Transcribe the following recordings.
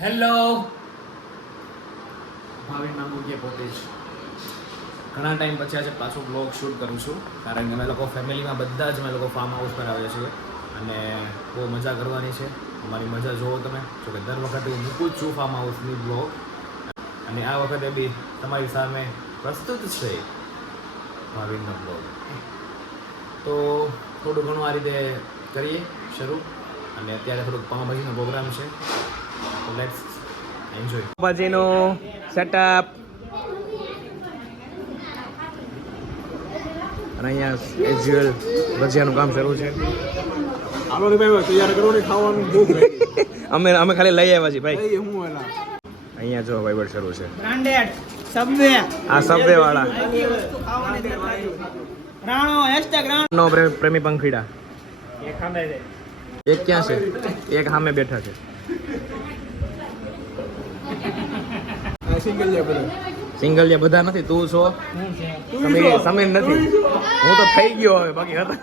Hello Bhavin નામું પોતે જ ઘણા ટાઈમ પછી આજે પાછો બ્લોગ શૂટ કરું છું કારણ કે અમે લોકો ફેમિલીમાં બધા જ અમે લોકો ફાર્મ હાઉસ પર આવ્યા છીએ અને બહુ મજા કરવાની છે. અમારી મજા જુઓ તમે, જો કે દર વખતે હું મૂકું જ છું ફાર્મ હાઉસની બ્લોગ અને આ વખતે બી તમારી સામે પ્રસ્તુત છે ભાવિનનો બ્લોગ. તો થોડું ઘણું આ રીતે કરીએ શરૂ અને અત્યારે થોડુંક પાઉંભાજીનો પ્રોગ્રામ છે. Let's enjoy. પાઉંભાજીનો સેટઅપ અને અહીંયા એઝ યુઅલ ભજીયાનું કામ શરૂ છે. હાલો ને ભાઈ તૈયાર કરો ને ખાવાનું ભૂખ લાગી. અમે ખાલી લઈ આવ્યા છીએ ભાઈ. હું એલા અહીંયા જો ભાઈ શરૂ છે. બ્રાન્ડેડ સબવે આ સબવે વાળા રાણો હેશટેગ રાણો નો પ્રેમી પંખીડા. એક સામે છે, એક ક્યાં છે? એક સામે બેઠા છે. આ સિંગલ લે બધું સિંગલ જે બધા નથી, તું છો સમીર નથી, હું તો થઈ ગયો હવે બાકી હતા.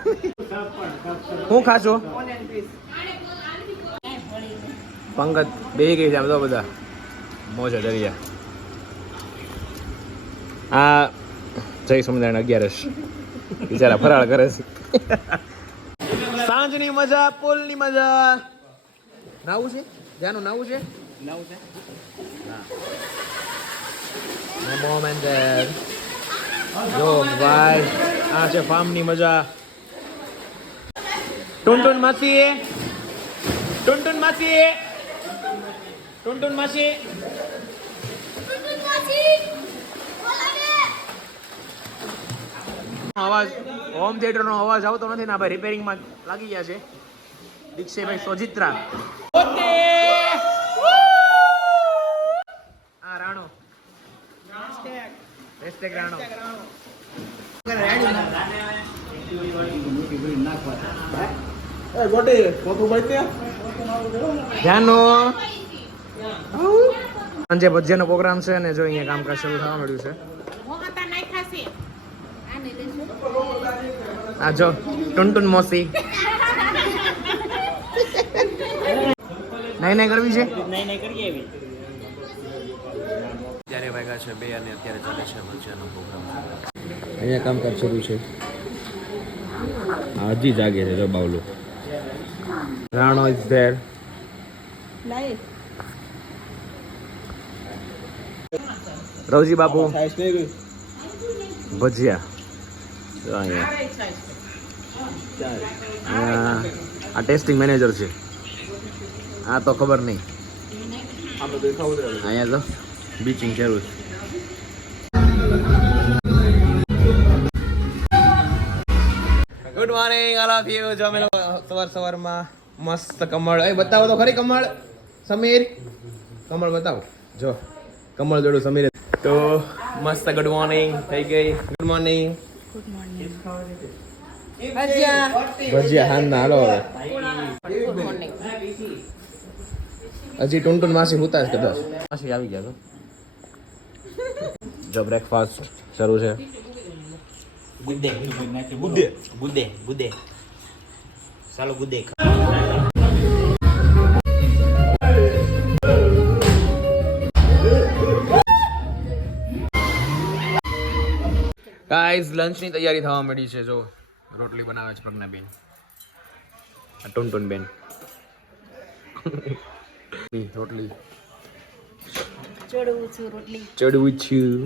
હું ખાશો પંકજ બે ગઈ છે આમ તો બધા મોજા દરિયા. આ જય સ્વામિનારાયણ 11 બિચારા ફરાળ કરે છે. સાંજની મજા, પુલની મજા. નાવું છે જાનું, નાવું છે મોમ એન્ડ ડેડ. જો ભાઈ આ છે ફાર્મની મજા. ટુનટુન માસી, ટુનટુન માસી, ટુનટુન માસી. અવાજ હોમ થિયેટરનો અવાજ આવતો નથી ને ભાઈ રિપેરિંગમાં લાગી ગયા છે. દીક્ષેભાઈ સોજિત્રા. આ રાણો હેશટેગ રાણો. એ ગોટી પોતું ભાઈ ત્યાં ધ્યાનો. સાંજે ભજીયાનો પ્રોગ્રામ છે અને જો અહીંયા કામકાજ શરૂ થવા મળ્યું છે. આ જો ટુનટુન મોસી. નહીં કરવી છે. નહીં કરીએ એવી. ત્યારે વાગ્યા છે 2 અને અત્યારે ચાલે છે ભજીયાનો પ્રોગ્રામ. અહીંયા કામકાજ શરૂ છે. હજી જાગે છે જો બાવલો. રાણો is there. Ravji Bapu size થઈ ગઈ ભજીયા. જો અહીંયા આ ટેસ્ટિંગ મેનેજર છે. આ તો ખબર નહીં. આપણે દેખાવ ઉતરે અહીંયા તો બીચિંગ શરૂ છે. Good morning all of you. જો અમે લોકો સવારમાં મસ્ત કમળ. એ બતાવો તો ખરી કમળ. સમીર કમળ બતાવો. જો કમળ જોડું સમીર. તો મસ્ત ગુડ મોર્નિંગ થઈ ગઈ. Good morning. ભજીયા હાંજના હાલો હવે. હજી ટુનટુન માસી હુતા જ કદાચ. માસી આવી ગયા તો જો બ્રેકફાસ્ટ શરૂ છે. ગુદે ચાલો ગુદે. ગાઈઝ લંચની તૈયારી થવા મળી છે. જો રોટલી બનાવે છે પ્રજ્ઞાબેન. આ ટુનટુન બેન રોટલી ચડવું છું.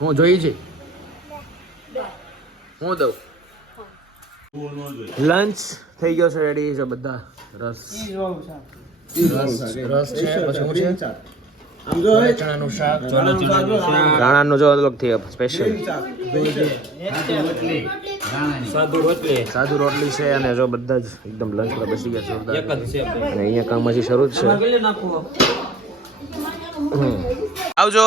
હું જોઈ છે હું દઉં. લંચ થઈ ગયો છે રેડી. જો બધા રસ છે. પછી શું છે? આમ જો ચણાનું શાક, રાણાનું જો અલગથી સ્પેશિયલ સાદુ રોટલી છે અને જો બધા જ એકદમ લંચ પર બેસી ગયા જોરદાર. અને અહીંયા કામ હજી શરૂ જ છે. આવજો.